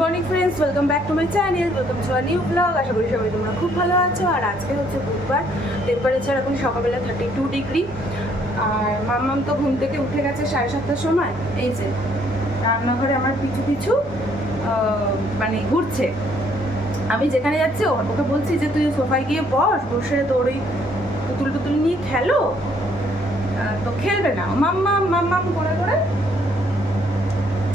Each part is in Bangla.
Morning friends welcome back to my channel welcome to our new blog আশা করি সবাই তোমরা খুব ভালো আছো। আর আজকে হচ্ছে বুধবার। টেম্পারেচার এখন সকালবেলা থার্টি টু ডিগ্রি আর মাম্মাম তো ঘুম থেকে উঠে গেছে সাড়ে সাতটার সময়। এই যে, রান্নাঘরে আমার পিছু পিছু মানে ঘুরছে। আমি যেখানে যাচ্ছি ওকে বলছি যে, তুই সোফায় গিয়ে বস, বসে তোর ওই পুতুল টুতুল নিয়ে খেলো। তো খেলবে না। মাম্মাম মাম্মাম করে করে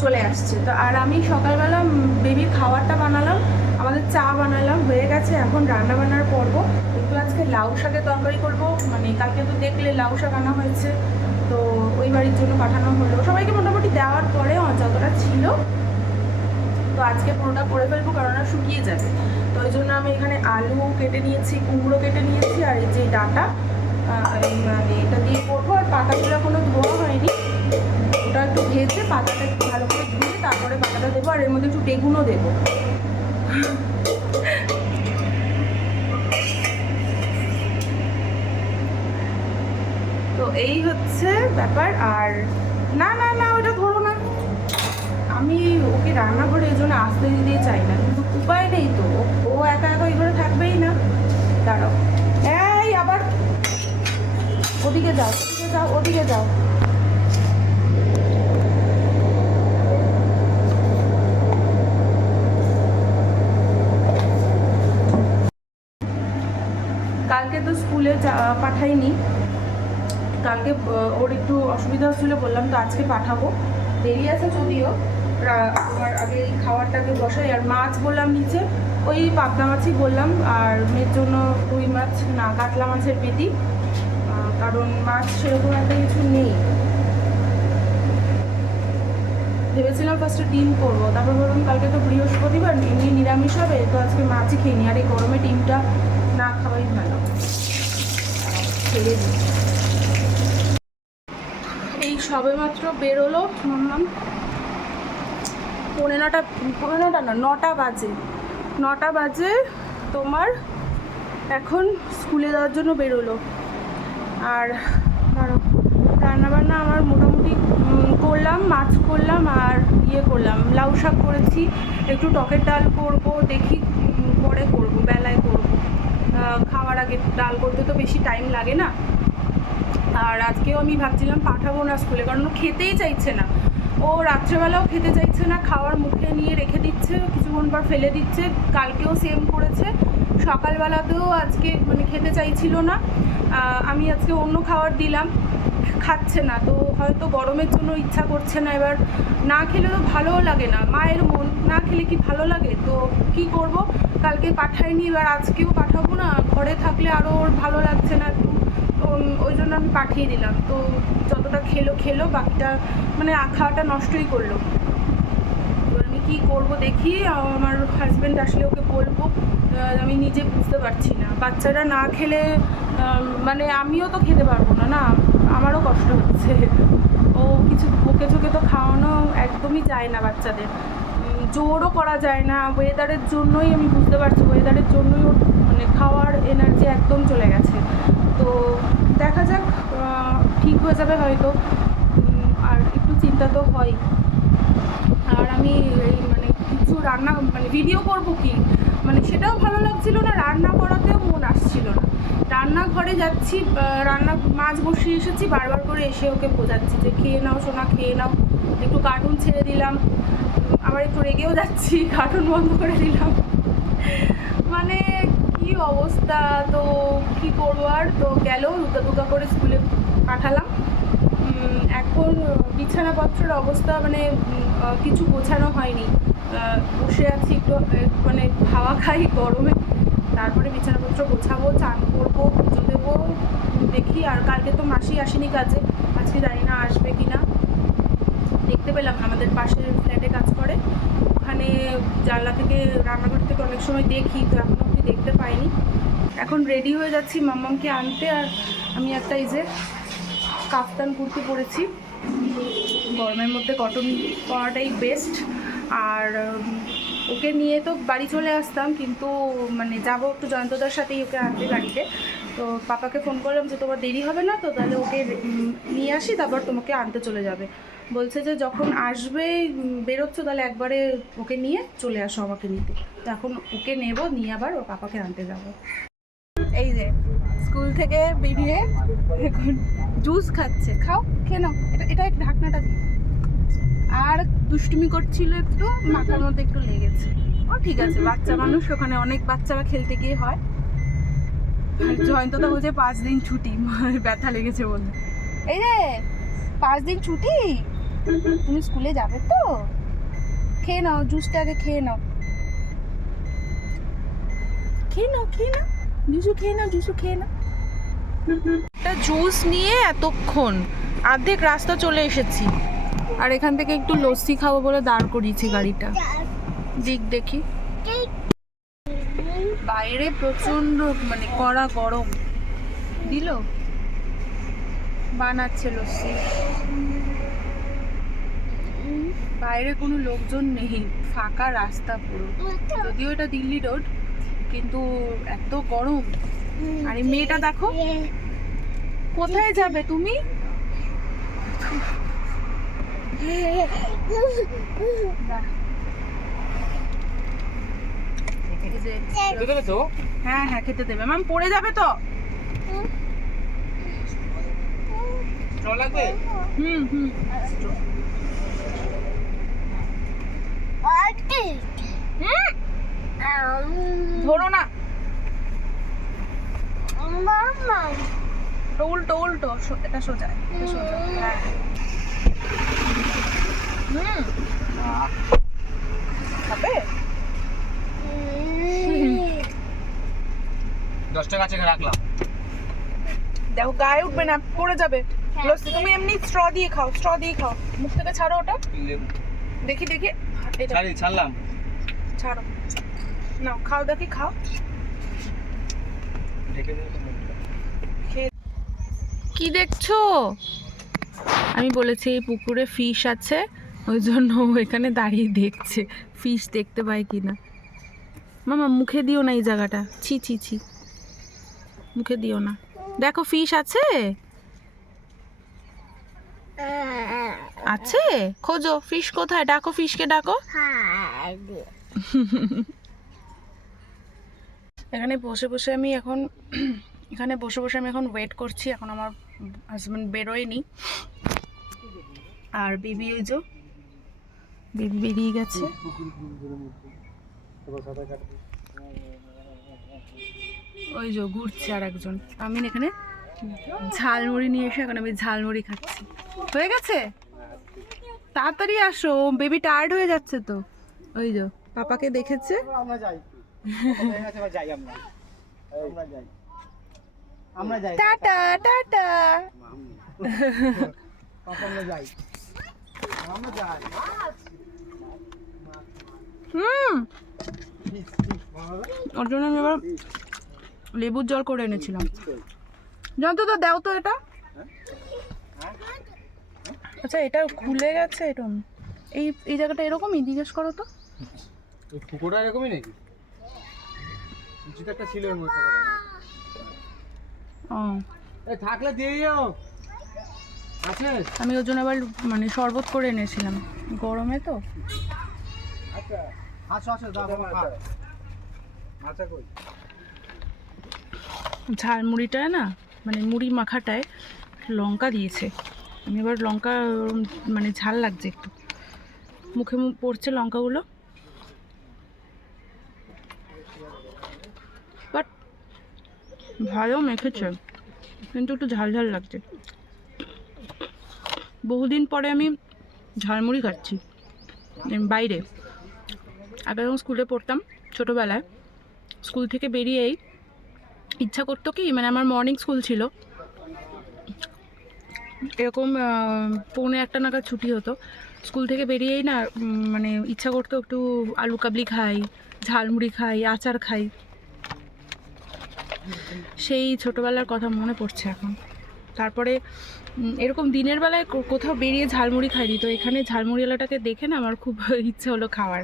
চলে আসছে। তো আর আমি সকালবেলা বেবির খাবারটা বানালাম, আমাদের চা বানালাম, হয়ে গেছে এখন রান্না বান্নার পর্ব। একটু আজকে লাউ শাকের তরকারি করব মানে কালকে তো দেখলে লাউ শাক আনা হয়েছে, তো ওই বাড়ির জন্য পাঠানো হলো। সবাইকে মোটামুটি দেওয়ার পরে যতটা ছিল, তো আজকে পুরোটা করে ফেলব, কারণ শুকিয়ে যাবে। তো ওই জন্য আমি এখানে আলু কেটে নিয়েছি, কুমড়ো কেটে নিয়েছি, আর এই যে ডাটা মানে এটা দিয়ে করব, আর হয়নি ভেজে পাতাটা একটু ভালো করে ধুয়ে তারপরে পাতাটা দেবো, আর এর মধ্যে একটু বেগুনও দেবো। তো এই হচ্ছে ব্যাপার, আর না না না, ওটা ধরো না। আমি ওকে রান্নাঘরে এই জন্য আসতে দিতে চাই না, কিন্তু উপায় নেই তো, ও- ও একা একা ওই ঘরে থাকবেই না। দাঁড়াও। এই, আবার ওদিকে যাও ওদিকে যাও ওদিকে যাও কালকে তো স্কুলে পাঠাইনি। কালকে ওর একটু অসুবিধা হচ্ছিল, বললাম তো আজকে পাঠাবো। দেরি আছে যদিও আমার আগে খাবারটাকে বসাই। আর মাছ বললাম নিচে, ওই পাবদা মাছই বললাম। আর মেয়ের জন্য রুই মাছ না, কাতলা মাছের পেটি। কারণ মাছ সেরকম একটা কিছু নেই। ভেবেছিলাম ফার্স্টে ডিম করব, তারপর বললাম কালকে তো বৃহস্পতিবার এমনি নিরামিষ হবে, তো আজকে মাছই খেয়ে নি। আর এই গরমে ডিমটা না খাওয়াই ভালো। ছেড়ে দিই। এই সবেমাত্র বেরোলো মাম্মাম পৌনে নটা পৌনে নটা না, নটা বাজে। নটা বাজে তোমার এখন স্কুলে যাওয়ার জন্য বেরোলো আর ধরো, রান্নাবান্না আমার মোটামুটি করলাম, মাছ করলাম আর ইয়ে করলাম, লাউ শাক করেছি। একটু টকের ডাল করব, দেখি পরে করব, বেলায় করব। খাওয়ার আগে ডাল করতে তো বেশি টাইম লাগে না। আর আজকেও আমি ভাবছিলাম পাঠাবো না স্কুলে, কারণ ও খেতেই চাইছে না। ও রাত্রেবেলাও খেতে চাইছে না, খাওয়ার মুখে নিয়ে রেখে দিচ্ছে, কিছুক্ষণ পর ফেলে দিচ্ছে, কালকেও সেম করেছে। সকালবেলাতেও আজকে মানে খেতে চাইছিল না। আমি আজকে অন্য খাবার দিলাম। খাচ্ছে না, তো হয়তো গরমের জন্য ইচ্ছা করছে না। এবার না খেলে তো ভালোও লাগে না, মায়ের মন, না খেলে কি ভালো লাগে? তো কি করব? কালকে পাঠাইনি, এবার আজকেও পাঠাবো না, ঘরে থাকলে আরও ওর ভালো লাগছে না একটু। তো ওই জন্য আমি পাঠিয়ে দিলাম। তো যতটা খেলো খেলো, বাকিটা মানে খাওয়াটা নষ্টই করল। আমি কী করব দেখি, আমার হাজব্যান্ড আসলে ওকে বলব। আমি নিজে বুঝতে পারছি না। বাচ্চারা না খেলে মানে আমিও তো খেতে পারব না না? আমারও কষ্ট হচ্ছে। ও কিছু বকে ঝোকে তো খাওয়ানো একদমই যায় না বাচ্চাদের। জোরও করা যায় না। ওয়েদারের জন্যই আমি বুঝতে পারছি ওয়েদারের জন্যই ওর মানে খাওয়ার এনার্জি একদম চলে গেছে। তো দেখা যাক ঠিক হয়ে যাবে হয়তো। আর একটু চিন্তা তো হয়। আর আমি এই মানে কিছু রান্না মানে ভিডিও করব কি? মানে সেটাও ভালো লাগছিল না, রান্না করাতেও মন আসছিল না। রান্নাঘরে যাচ্ছি রান্না মাছ বসিয়ে এসেছি, বারবার করে এসে ওকে বোঝাচ্ছি যে খেয়ে নাও সোনা, খেয়ে নাও। একটু কার্টুন ছেড়ে দিলাম, আবার একটু রেগেও যাচ্ছি কার্টুন বন্ধ করে দিলাম। মানে কি অবস্থা, তো কি করব আর? তো গেল, দুটা দুটা করে স্কুলে পাঠালাম। এখন বিছানাপত্রের অবস্থা মানে কিছু গোছানো হয়নি। বসে আছি একটু মানে হাওয়া খাই গরমে। তারপরে বিছানাপত্র গোছাবো, চান করব, পুজো দেবো, দেখি আর কালকে তো মাসি আসেনি কাজে। আজকে জানি না আসবে কি না। দেখতে পেলাম আমাদের পাশের ফ্ল্যাটে কাজ করে। ওখানে জানলা থেকে, রান্নাঘর থেকে অনেক সময় দেখি, তো এখন অব্দি দেখতে পাইনি। এখন রেডি হয়ে যাচ্ছি মাম্মামকে আনতে, আর আমি একটা এই যে কাফতান কুর্তি পরেছি। গরমের মধ্যে কটন পরাটাই বেস্ট আর ওকে নিয়ে তো বাড়ি চলে আসতাম, কিন্তু মানে যাব একটু জয়ন্তদার সাথেই ওকে আনতে গাড়িতে। তো পাপাকে ফোন করলাম যে, তোমার দেরি হবে না তো? তাহলে ওকে নিয়ে আসি, তারপর তোমাকে আনতে চলে যাবে। বলছে যে, যখন আসবে বেরোচ্ছ, তাহলে একবারে ওকে নিয়ে চলে আসো আমাকে নিতে। তো এখন ওকে নেব, নিয়ে আবার ওর পাপাকে আনতে যাব। এই যে, স্কুল থেকে বেরিয়ে এখন জুস খাচ্ছে। খাও, খেয়ে নাও। এটা এটা ঢাকনাটা দিই আর দুষ্টুমি করছিল একটু মাথার মধ্যে একটু লেগেছে। ও ঠিক আছে বাচ্চা মানুষ ওখানে অনেক বাচ্চারা খেলতে গিয়ে হয়। আর জয়ন্ত তো বলছে পাঁচ দিন ছুটি। মার ব্যথা লেগেছে বলে। এই রে পাঁচ দিন ছুটি? তুমি স্কুলে যাবে তো? খেয়ে নাও জুসটা আগে খেয়ে নাও। খেয়ে নাও খেয়ে নাও। জুসু খেয়ে নাও জুসু খেয়ে নাও। একটা জুস নিয়ে এতক্ষণ অর্ধেক রাস্তা চলে এসেছি। আর এখান থেকে একটু লস্যি খাব বলে দাঁড় করিয়েছি গাড়িটা। দিক দেখি। বাইরে প্রচণ্ড মানে কড়া গরম। দিল? বানাচ্ছে লস্যি। বাইরে কোনো লোকজন নেই, ফাঁকা রাস্তা পুরো। যদিও এটা দিল্লি রোড, কিন্তু এত গরম। আর মেয়েটা দেখো। কোথায় যাবে তুমি? হ্যাঁ হ্যাঁ খেতে দেবে। ম্যাম পড়ে যাবে তো? লাগবে? হুম হুম। ধরো না। উল্টো উল্টো এটা সোজা এটা সোজা। হ্যাঁ। হুম। খাবে দশ রাখলাম। দেখো গায়ে উঠবে না পড়ে যাবে। লস্যি তুমি এমনি স্ট্র দিয়ে খাও স্ট্র দিয়ে খাও। মুখ থেকে ছাড়ো ওটা। দেখি দেখি। ছাড়ি ছাড়লাম। ছাড়ো। নাও খাও দেখি খাও। কি দেখছ? আমি বলেছি এই পুকুরে ফিশ আছে, ওই জন্য এখানে দাঁড়িয়ে দেখছে ফিশ দেখতে পাই কি না মামা, মুখে দিও না এই জায়গাটা। ছি ছি ছি। মুখে দিও না। দেখো ফিশ আছে? আছে? খোঁজো ফিশ কোথায়? ডাকো ফিশকে ডাকো। এখানে বসে বসে আমি এখন, এখানে বসে বসে আমি এখন ওয়েট করছি। এখন আমার হাজব্যান্ড বেরোয়নি। আর বেবি ওই যে বেবি বেরিয়ে গেছে। ওই যে ঘুরছে আর একজন আমি এখানে ঝালমুড়ি নিয়ে এসে এখন আমি ঝালমুড়ি খাচ্ছি। হয়ে গেছে? তাড়াতাড়ি আসো বেবি টায়ার্ড হয়ে যাচ্ছে তো। ওই যে পাপাকে দেখেছে। আমরা যাই। গেছে, এবার যাই আমরা আমরা যাই। আমরা যাই। Ta-ta ta-ta. আমরা যাই। হুম। ওর জন্য আমি এবার লেবুর জল করে এনেছিলাম। জানতো তো দাও তো এটা। আচ্ছা এটা খুলে গেছে এরকম এই এই জায়গাটা এরকমই? জিজ্ঞেস করো তো। ফুকোটা এরকমই নাকি? কিছু একটা ছিল ও। থাকলে দিয়ে যাও আমি ওর জন্য আবার মানে শরবত করে এনেছিলাম। গরমে তো। আচ্ছা আচ্ছা আচ্ছা কই? ঝালমুড়িটায় না মানে মুড়ি মাখাটায় লঙ্কা দিয়েছে। আমি এবার লঙ্কা মানে ঝাল লাগছে একটু। মুখে মুখ পড়ছে লঙ্কাগুলো। বাট ভালো মেখেছে। কিন্তু একটু ঝাল ঝাল লাগছে। বহুদিন পরে আমি ঝালমুড়ি খাচ্ছি বাইরে। আগে যখন স্কুলে পড়তাম, ছোটোবেলায় স্কুল থেকে বেরিয়েই ইচ্ছা করতো কি মানে আমার মর্নিং স্কুল ছিল। এরকম পৌনে একটা নাগাদ ছুটি হতো। স্কুল থেকে বেরিয়েই না মানে ইচ্ছা করতো একটু আলু কাবলি খাই, ঝালমুড়ি খাই, আচার খাই। সেই ছোটোবেলার কথা মনে পড়ছে এখন। তারপরে এরকম দিনের বেলায় কোথাও বেরিয়ে ঝালমুড়ি খাইনি। তো এখানে ঝালমুড়িওয়ালাটাকে দেখে না আমার খুব ইচ্ছে হলো খাওয়ার।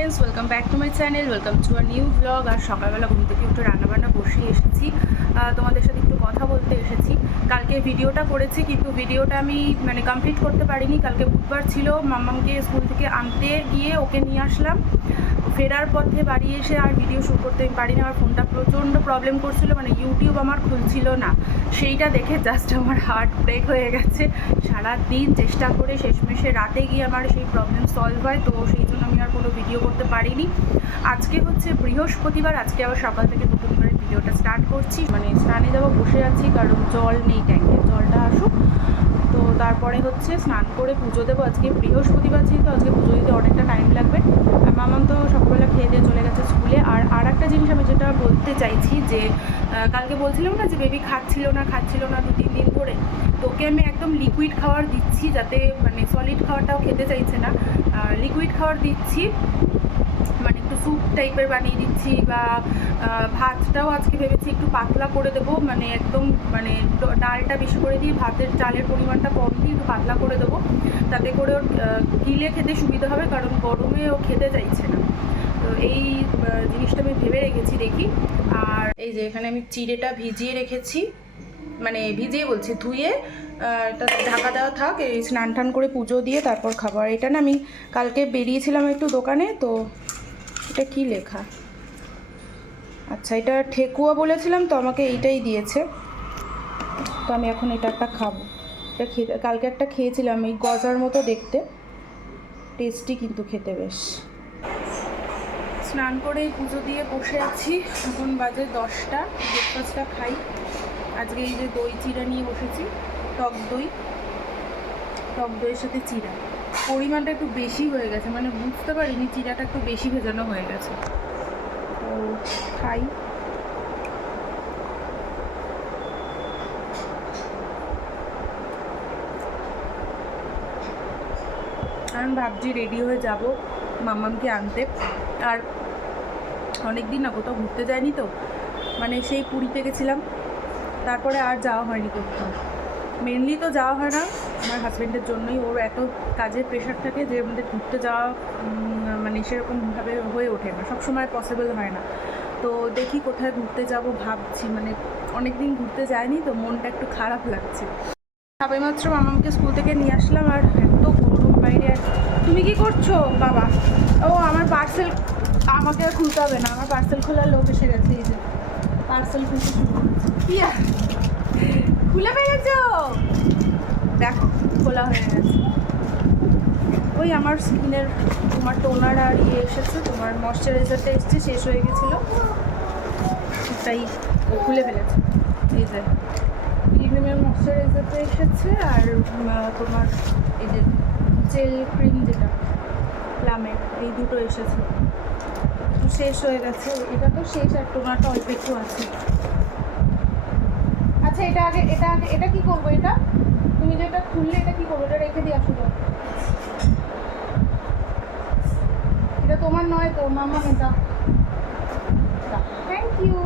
Friends welcome back to my channel welcome to our new blog আর সকালবেলা ঘুম থেকে একটু রান্নাবান্না বসে এসেছি। তোমাদের সাথে একটু কথা বলতে এসেছি। কালকে ভিডিওটা করেছি, কিন্তু ভিডিওটা আমি মানে কমপ্লিট করতে পারিনি। কালকে বুধবার ছিল, মাম্মামকে স্কুল থেকে আনতে গিয়ে ওকে নিয়ে আসলাম। ফেরার পথে বাড়ি এসে আর ভিডিও শ্যুট করতে আমি পারিনি। আমার ফোনটা প্রচণ্ড প্রবলেম করছিল মানে ইউটিউব আমার খুলছিল না। সেইটা দেখে জাস্ট আমার হার্ট ব্রেক হয়ে গেছে। সারা দিন চেষ্টা করে শেষমেশে রাতে গিয়ে আমার সেই প্রবলেম সলভ হয়, তো সেই জন্য আমি আর কোনো ভিডিও করতে পারিনি। আজকে হচ্ছে বৃহস্পতিবার, আজকে আবার সকাল থেকে নতুন করে ভিডিওটা স্টার্ট করছি। মানে স্নানে যাব, বসে আছি, কারণ জল নেই ট্যাঙ্কে জলটা আসুক। তো তারপরে হচ্ছে স্নান করে পুজো দেবো। আজকে বৃহস্পতিবার যেহেতু, আজকে পুজো দিতে অনেকটা টাইম লাগবে। আর মামাম তো সকালবেলা খেয়ে দিয়ে চলে গেছে স্কুলে। আর আর একটা জিনিস আমি যেটা বলতে চাইছি যে কালকে বলছিলাম না যে বেবি খাচ্ছিল না খাচ্ছিল না দু তিন দিন ধরে? তোকে আমি একদম লিকুইড খাবার দিচ্ছি যাতে মানে সলিড খাবারটাও খেতে চাইছে না। লিকুইড খাবার দিচ্ছি। একটু স্যুপ টাইপের বানিয়ে দিচ্ছি বা ভাতটাও আজকে ভেবেছি একটু পাতলা করে দেবো মানে একদম মানে ডালটা বেশি করে দিয়ে ভাতের চালের পরিমাণটা কম দিয়ে একটু পাতলা করে দেবো। তাতে করে ওর গিলে খেতে সুবিধা হবে কারণ গরমে ও খেতে চাইছে না। তো এই জিনিসটা আমি ভেবে রেখেছি দেখি। আর এই যে এখানে আমি চিড়েটা ভিজিয়ে রেখেছি মানে ভিজিয়ে বলছি, ধুয়ে এটা ঢাকা দেওয়া থাক, এই স্নান টান করে পুজো দিয়ে তারপর খাবার এটা না আমি কালকে বেরিয়েছিলাম একটু দোকানে, তো এটা কি লেখা? আচ্ছা এটা ঠেকুয়া বলেছিলাম তো আমাকে এইটাই দিয়েছে। তো আমি এখন এটা একটা খাব। এটা খেয়ে, কালকে একটা খেয়েছিলাম এই গজার মতো দেখতে। টেস্টি কিন্তু খেতে বেশ। স্নান করে পুজো দিয়ে বসে আছি। এখন বাজে দশটা, ব্রেকফাস্টটা খাই। আজকে এই যে দই চিড়া নিয়ে বসেছি। টক দই। টক দইয়ের সাথে চিড়া পরিমাণটা একটু বেশি হয়ে গেছে মানে বুঝতে পারিনি চিরাটা একটু বেশি ভেজানো হয়ে গেছে। তো খাই। আমি ভাবছি রেডি হয়ে যাব মামামকে আনতে। আর অনেক দিন না কোথাও ঘুরতে যায়নি তো মানে সেই পুরীতে গেছিলাম, তারপরে আর যাওয়া হয়নি কোথাও। মেনলি তো যাওয়া হয় না। আমার হাজব্যান্ডের জন্যই। ওর এত কাজের প্রেশার থাকে যে আমাদের ঘুরতে যাওয়া মানে সেরকমভাবে হয়ে ওঠে না। সবসময় পসিবল হয় না। তো দেখি কোথায় ঘুরতে যাব, ভাবছি। মানে অনেক দিন ঘুরতে যায়নি, তো মনটা একটু খারাপ লাগছে। সবেমাত্র মামাকে স্কুল থেকে নিয়ে আসলাম আর এত গরম বাইরে। তুমি কি করছ, বাবা? ও, আমার পার্সেল আমাকে আর খুলতে হবে না। আমার পার্সেল খোলার লোক এসে গেছে, এই যে। পার্সেল খুলতে শুরু? খুলে ফেলেছো? দেখো, খোলা হয়ে গেছে। ওই আমার স্কিনের, তোমার টোনার আর ইয়ে এসেছে, তোমার ময়শ্চারাইজারটা এসেছে, শেষ হয়ে গেছিল। তাই খুলে ফেলেছে। এই যে পিলগ্রিমের ময়শ্চারাইজারটা এসেছে আর তোমার এই যে জেল ক্রিম যেটা, প্লামের, এই দুটো এসেছে। শেষ হয়ে গেছে। এটা তো শেষ আর টোনারটা অল্প একটু আছে। আচ্ছা এটা আগে এটা আগে, এটা কি করব এটা? তুমি যেটা খুললে এটা কি করব? এটা রেখে দিয়ে আসো। এটা তোমার নয় তো, মামা এটা থ্যাংক ইউ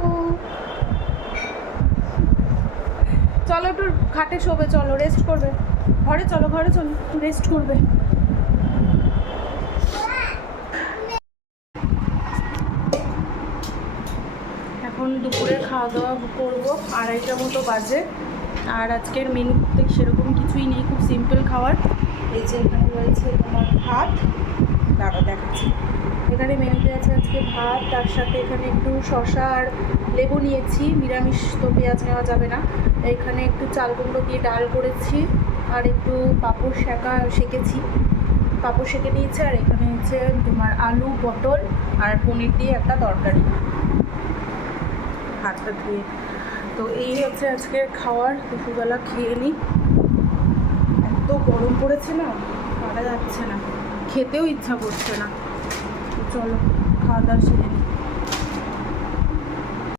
চলো একটু খাটে শোবে, চলো রেস্ট করবে। ঘরে চলো ঘরে চলো রেস্ট করবে। এখন দুপুরে খাওয়া দাওয়া করব, আড়াইটা মতো বাজে। আর আজকের মেনুতে সেরকম কিছুই নেই, খুব সিম্পল খাবার। এই যে এখানে রয়েছে তোমার ভাত। দাঁড়া, দেখাচ্ছি। এখানে মেনুতে আছে আজকে ভাত, তার সাথে এখানে একটু শশা আর লেবু নিয়েছি। নিরামিষ তো পেঁয়াজ নেওয়া যাবে না। এখানে একটু চাল কুমড়ো দিয়ে ডাল করেছি, আর একটু পাঁপড় শেখা সেকেছি। পাঁপড় সেকে নিয়েছি, আর এখানে হচ্ছে তোমার আলু পটল আর পনির দিয়ে একটা তরকারি। হাতটা দিয়ে তো এই হচ্ছে আজকে খাওয়ার, দুপুরবেলা খেয়ে নিই। এত গরম পড়েছে না পারা যাচ্ছে না। খেতেও ইচ্ছা করছে না। চলো, খাওয়া দাওয়া সেরে নিই।